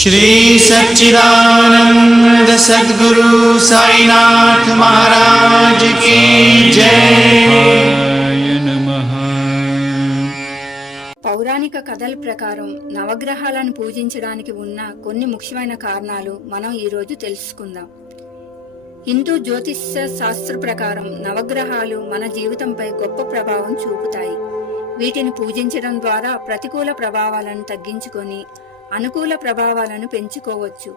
श्री सच्चिदानंद सद्गुरु साईनाथ महाराज की जय। పౌరాణిక కథల ప్రకారం నవగ్రహాలను పూజించడానికి ఉన్న కొన్ని ముఖ్యమైన కారణాలు మనం ఈరోజు తెలుసుకుందాం. హిందూ జ్యోతిష్య శాస్త్ర ప్రకారం నవగ్రహాలు మన జీవితంపై గొప్ప ప్రభావం చూపుతాయి. వీటిని పూజించడం ద్వారా ప్రతికూల ప్రభావాలను తగ్గించుకొని అనుకూల ప్రభావాలను పెంచుకోవచ్చు.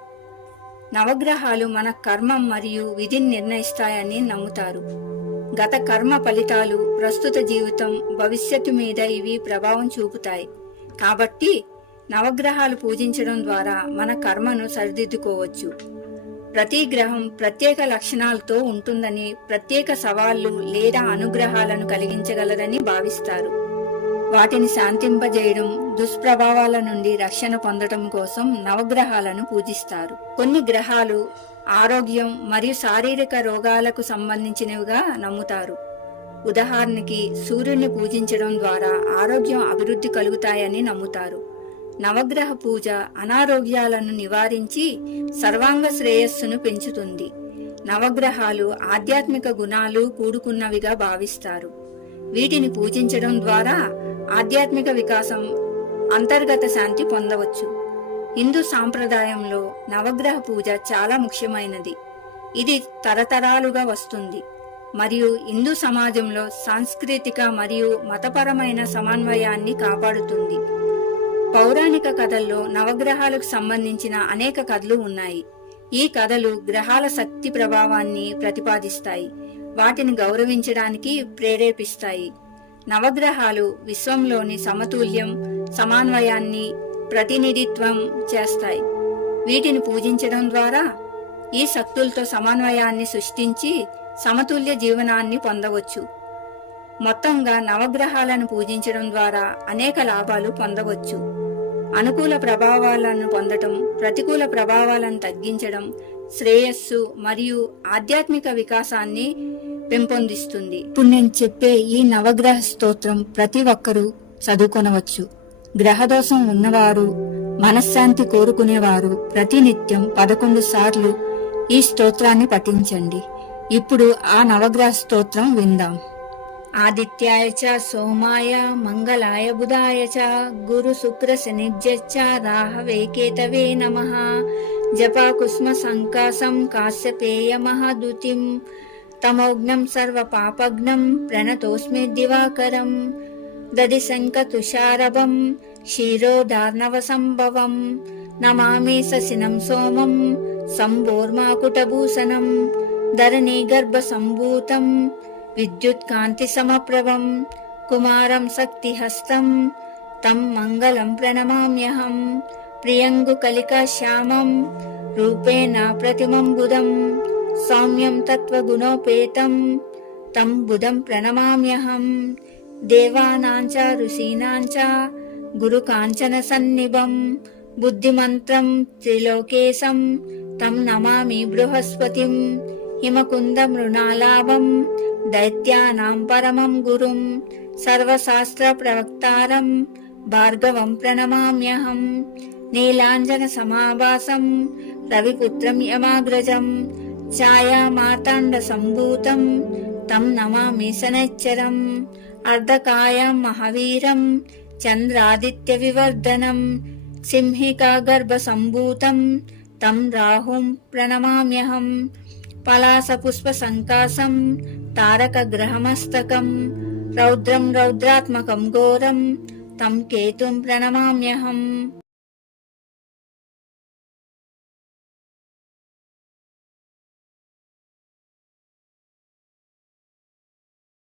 నవగ్రహాలు మన కర్మ మరియు విధిని నిర్ణయిస్తాయని నమ్ముతారు. గత కర్మ ఫలితాలు, ప్రస్తుత జీవితం, భవిష్యత్తు మీద ఇవి ప్రభావం చూపుతాయి. కాబట్టి నవగ్రహాలు పూజించడం ద్వారా మన కర్మను సరిదిద్దుకోవచ్చు. ప్రతి గ్రహం ప్రత్యేక లక్షణాలతో ఉంటుందని, ప్రత్యేక సవాళ్లు లేదా అనుగ్రహాలను కలిగించగలదని భావిస్తారు. వాటిని శాంతింపజేయడం, దుష్ప్రభావాల నుండి రక్షణ పొందడం కోసం నవగ్రహాలను పూజిస్తారు. కొన్ని గ్రహాలు ఆరోగ్యం మరియు శారీరక రోగాలకు సంబంధించినవిగా నమ్ముతారు. ఉదాహరణకి సూర్యుని పూజించడం ద్వారా ఆరోగ్యం అభివృద్ధి కలుగుతాయని నమ్ముతారు. నవగ్రహ పూజ అనారోగ్యాలను నివారించి సర్వాంగ శ్రేయస్సును పెంచుతుంది. నవగ్రహాలు ఆధ్యాత్మిక గుణాలు కూడుకున్నవిగా భావిస్తారు. వీటిని పూజించడం ద్వారా ఆధ్యాత్మిక వికాసం, అంతర్గత శాంతి పొందవచ్చు. హిందూ సాంప్రదాయంలో నవగ్రహ పూజ చాలా ముఖ్యమైనది. ఇది తరతరాలుగా వస్తుంది మరియు హిందూ సమాజంలో సాంస్కృతిక మరియు మతపరమైన సమన్వయాన్ని కాపాడుతుంది. పౌరాణిక కథల్లో నవగ్రహాలకు సంబంధించిన అనేక కథలు ఉన్నాయి. ఈ కథలు గ్రహాల శక్తి ప్రభావాన్ని ప్రతిపాదిస్తాయి, వాటిని గౌరవించడానికి ప్రేరేపిస్తాయి. నవగ్రహాలు విశ్వంలోని సమతుల్యం, సమన్వయాన్ని ప్రతినిధిత్వం చేస్తాయి. వీటిని పూజించడం ద్వారా ఈ శక్తులతో సమన్వయాన్ని సృష్టించి సమతుల్య జీవనాన్ని పొందవచ్చు. మొత్తంగా నవగ్రహాలను పూజించడం ద్వారా అనేక లాభాలు పొందవచ్చు. అనుకూల ప్రభావాలను పొందటం, ప్రతికూల ప్రభావాలను తగ్గించడం, శ్రేయస్సు మరియు ఆధ్యాత్మిక వికాసాన్ని పెంపొందిస్తుంది. ఇప్పుడు నేను చెప్పే ఈ నవగ్రహ స్తోత్రం ప్రతి ఒక్కరూ చదువుకొనవచ్చు. గ్రహదోషం ఉన్నవారు, మనశ్శాంతి కోరుకునేవారు ప్రతినిత్యం 11 సార్లు ఈ స్తోత్రాన్ని పఠించండి. ఇప్పుడు ఆ నవగ్రహ స్తోత్రం విందాం. ఆదిత్యాయ చ సోమాయ మంగళాయ బుధాయ చ గురు శుక్ర శనిజ్యశ్చ రాహవే కేతవే నమః. జపా కుస్మ సంకాసం కాశ్యపేయ మహాదుతిం తమోగ్నం సర్వ పాపగ్నం ప్రణతోస్మి దివాకరం. దది శంక తుషారభం క్షీరోదార్ణవ సంభవం నమామి శశినం సోమం సంభోర్మాకుటభూషణం. ధరణీ గర్భ సంభూతం విద్యుత్ కాంతి సమప్రభం కుమారం శక్తిహస్తం తం మంగళం ప్రణమామ్యహం. ప్రియంగు కలికా శ్యామం రూపేణ ప్రతిమం బుధం సౌమ్యం తత్వగుణోపేతం తం బుధం ప్రణమామ్యహం. దేవానాంచ ఋషీనాంచ గురు కాంచన సన్నిభం బుద్ధిమంత్రం త్రిలోకేశం తం నమామి బృహస్పతిం. హిమకుంద మృణాలాభం దైత్యానాం పరమం గురుం సర్వశాస్త్ర ప్రవక్తారం భార్గవం ప్రణమామ్యహం. నీలాంజన సమాభాసం రవిపుత్రం యమాగ్రజం ఛాయా మార్తాండ సంభూతం తం నమామి శనైశ్చరం. అర్ధకాయం మహావీరం చంద్రాదిత్య వివర్ధనం సింహికా గర్భ సంభూతం తం రాహుం ప్రణమామ్యహం. పలాస పుష్ప సంకాసం తారక గ్రహమస్తకం రౌద్రం రౌద్రాత్మకం ఘోరం తం కేతుం ప్రణమామ్యహం.